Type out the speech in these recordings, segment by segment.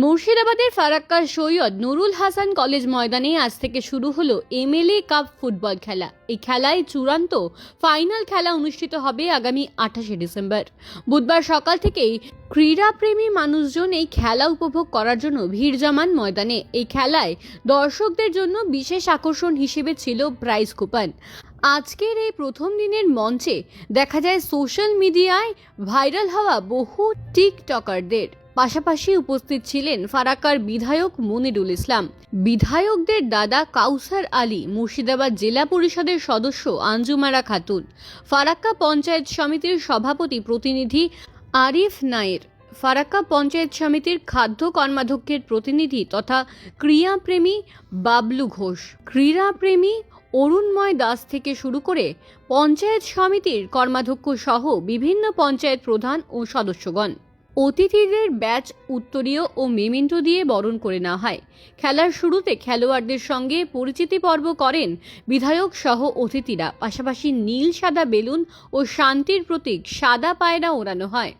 মুর্শিদাবাদের ফারাক্কার সৈয়দ নুরুল হাসান কলেজ ময়দানে আজ থেকে শুরু হলো এমএলএ কাপ ফুটবল খেলা। এই খেলায় চূড়ান্ত ফাইনাল খেলা অনুষ্ঠিত হবে আগামী 28 ডিসেম্বর। বুধবার সকাল থেকেই ক্রীড়াপ্রেমী মানুষজন এই খেলা উপভোগ করার জন্য ভিড় জমান ময়দানে। এই খেলায় দর্শকদের জন্য বিশেষ আকর্ষণ হিসেবে ছিল প্রাইজ কুপন। আজকের এই প্রথম দিনের মঞ্চে দেখা যায় সোশ্যাল মিডিয়ায় ভাইরাল হওয়া বহু টিকটকারদের। পাশাপাশি উপস্থিত ছিলেন ফারাক্কার বিধায়ক মনিরুল ইসলাম, বিধায়কদের দাদা কাউসার আলী, মুর্শিদাবাদ জেলা পরিষদের সদস্য আঞ্জুমারা খাতুন, ফারাক্কা পঞ্চায়েত সমিতির সভাপতি প্রতিনিধি আরিফ নায়ের, ফারাক্কা পঞ্চায়েত সমিতির খাদ্য কর্মাধ্যক্ষের প্রতিনিধি তথা ক্রীড়াপ্রেমী বাবলু ঘোষ, ক্রীড়াপ্রেমী অরুণময় দাস থেকে শুরু করে পঞ্চায়েত সমিতির কর্মাধ্যক্ষ সহ বিভিন্ন পঞ্চায়েত প্রধান ও সদস্যগণ। অতিথিদের ব্যাচ, উত্তরীয় ও মেমেন্টো দিয়ে বরণ করে নেওয়া হয়। খেলার শুরুতে খেলোয়াড়দের সঙ্গে পরিচিতি পর্ব করেন বিধায়ক সহ অতিথিরা। পাশাপাশি নীল সাদা বেলুন ও শান্তির প্রতীক সাদা পায়রা ওড়ানো হয়।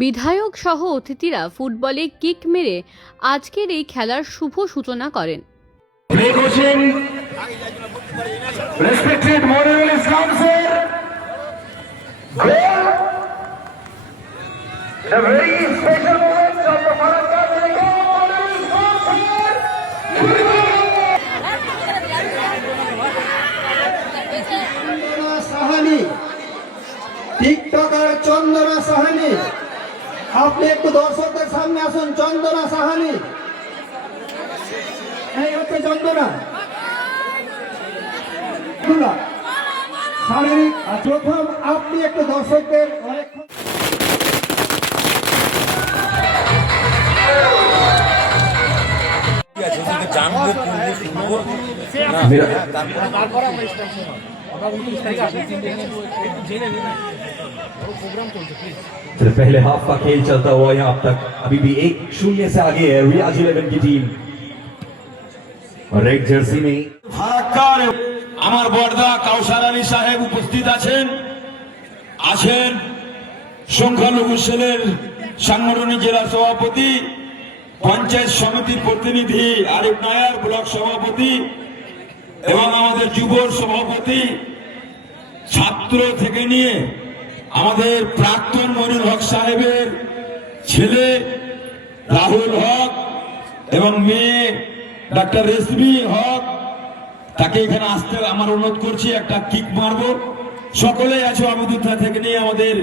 বিধায়ক সহ অতিথিরা ফুটবলে কিক মেরে আজকের এই খেলার শুভ সূচনা করেন। The very special moments of the Farakka Sahani, TikToker Chandana Sahani, আপনি একটু দর্শকদের সামনে আসুন। চন্দনা সাহানি, এই হচ্ছে চন্দনা। শারীরিক প্রথম আপনি একটু দর্শকদের অনেকক্ষণ पहले हाफ का खेल चलता हुआ यहाँ अब तक अभी भी 1-0 से आगे है रियाज 11 की टीम और एक जर्सी में ফারাক্কার আমার বড়দা কাউসার আলী সাহেব উপস্থিত আছেন সংখ্যালঘু সেলের সাংগঠনিক জেলা সভাপতি, পঞ্চায়েত সমিতির প্রতিনিধি আরিফ নায়ার, ব্লক সভাপতি এবং আমাদের যুব সভাপতি, ছাত্র থেকে নিয়ে আমাদের প্রাক্তন মনির হক সাহেবের ছেলে রাহুল হক এবং মেয়ে ডাক্তার রেশমি হক, তাকে এখানে আসতে আমার অনুরোধ করছি। একটা কিক মারবো। সকলেই আছে আমিদুল্লাহ থেকে নিয়ে আমাদের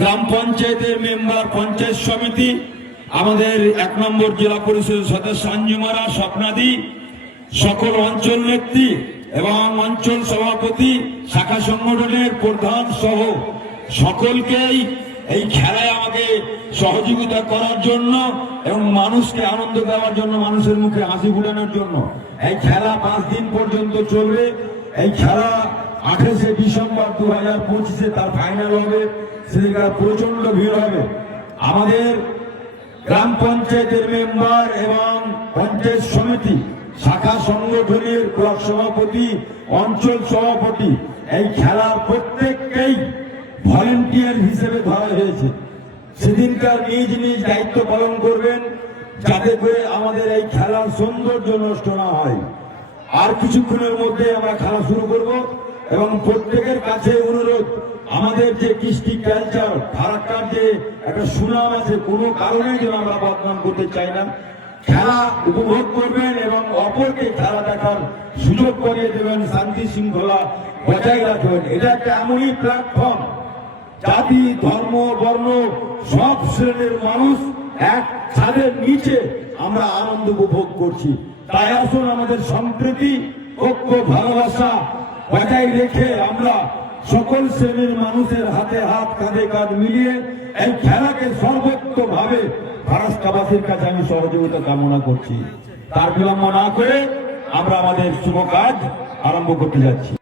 গ্রাম পঞ্চায়েতের মেম্বার, পঞ্চায়েত সমিতি, আমাদের 1 নম্বর জেলা পরিষদের সদস্য আঞ্জুমারা, স্বপ্নাদি, সকল অঞ্চল নেত্রী এবং অঞ্চল সভাপতি, শাখা সংগঠনের প্রধান সহ সকলকেই এই খেলায় আমাকে সহযোগিতা করার জন্য এবং মানুষকে আনন্দ দেওয়ার জন্য, মানুষের মুখে হাসি ফুটানোর জন্য। এই খেলা 5 দিন পর্যন্ত চলবে। এই খেলা 28 ডিসেম্বর 2025 তার ফাইনাল হবে। সেদিকে প্রচন্ড ভিড় হবে। আমাদের গ্রাম পঞ্চায়েতের মেম্বার এবং পঞ্চায়েত সমিতি, শাখা সংগঠনের ব্লক সভাপতি, অঞ্চল সভাপতি এই খেলার প্রত্যেককেই ভলেন্টিয়ার হিসেবে ধরা হয়েছে। সেদিনকার নিজ নিজ দায়িত্ব পালন করবেন যাতে করে আমাদের এই খেলার সৌন্দর্য নষ্ট না হয়। আর কিছুক্ষণের মধ্যে আমরা খেলা শুরু করব এবং প্রত্যেকের কাছে অনুরোধ, আমাদের যে কৃষ্টি কালচার, ফারাক্কার যে একটা সুনাম আছে, কোনো কারণে যেন আমরা বদনাম করতে চাই না। খেলা উপভোগ করবেন এবং অপরকে খেলা দেখার সুযোগ করে দেবেন, শান্তি শৃঙ্খলা বজায় রাখবেন। এটা একটা এমনই প্ল্যাটফর্ম, জাতি, ধর্ম, বর্ণ সব শ্রেণীর মানুষ এক ছাদের নিচে আমরা আনন্দ উপভোগ করছি। তাই আসুন আমাদের সম্প্রীতি, ঐক্য, ভালোবাসা বজায় রেখে আমরা সকল শ্রেণীর মানুষের হাতে হাত, কাঁধে কাঁধ মিলিয়ে এই খেলাকে সর্বোত্তভাবে ফারাক্কাবাসীর কাছে আমি সহযোগিতা কামনা করছি। তার বিলম্ব না করে আমরা আমাদের শুভ কাজ আরম্ভ করতে যাচ্ছি।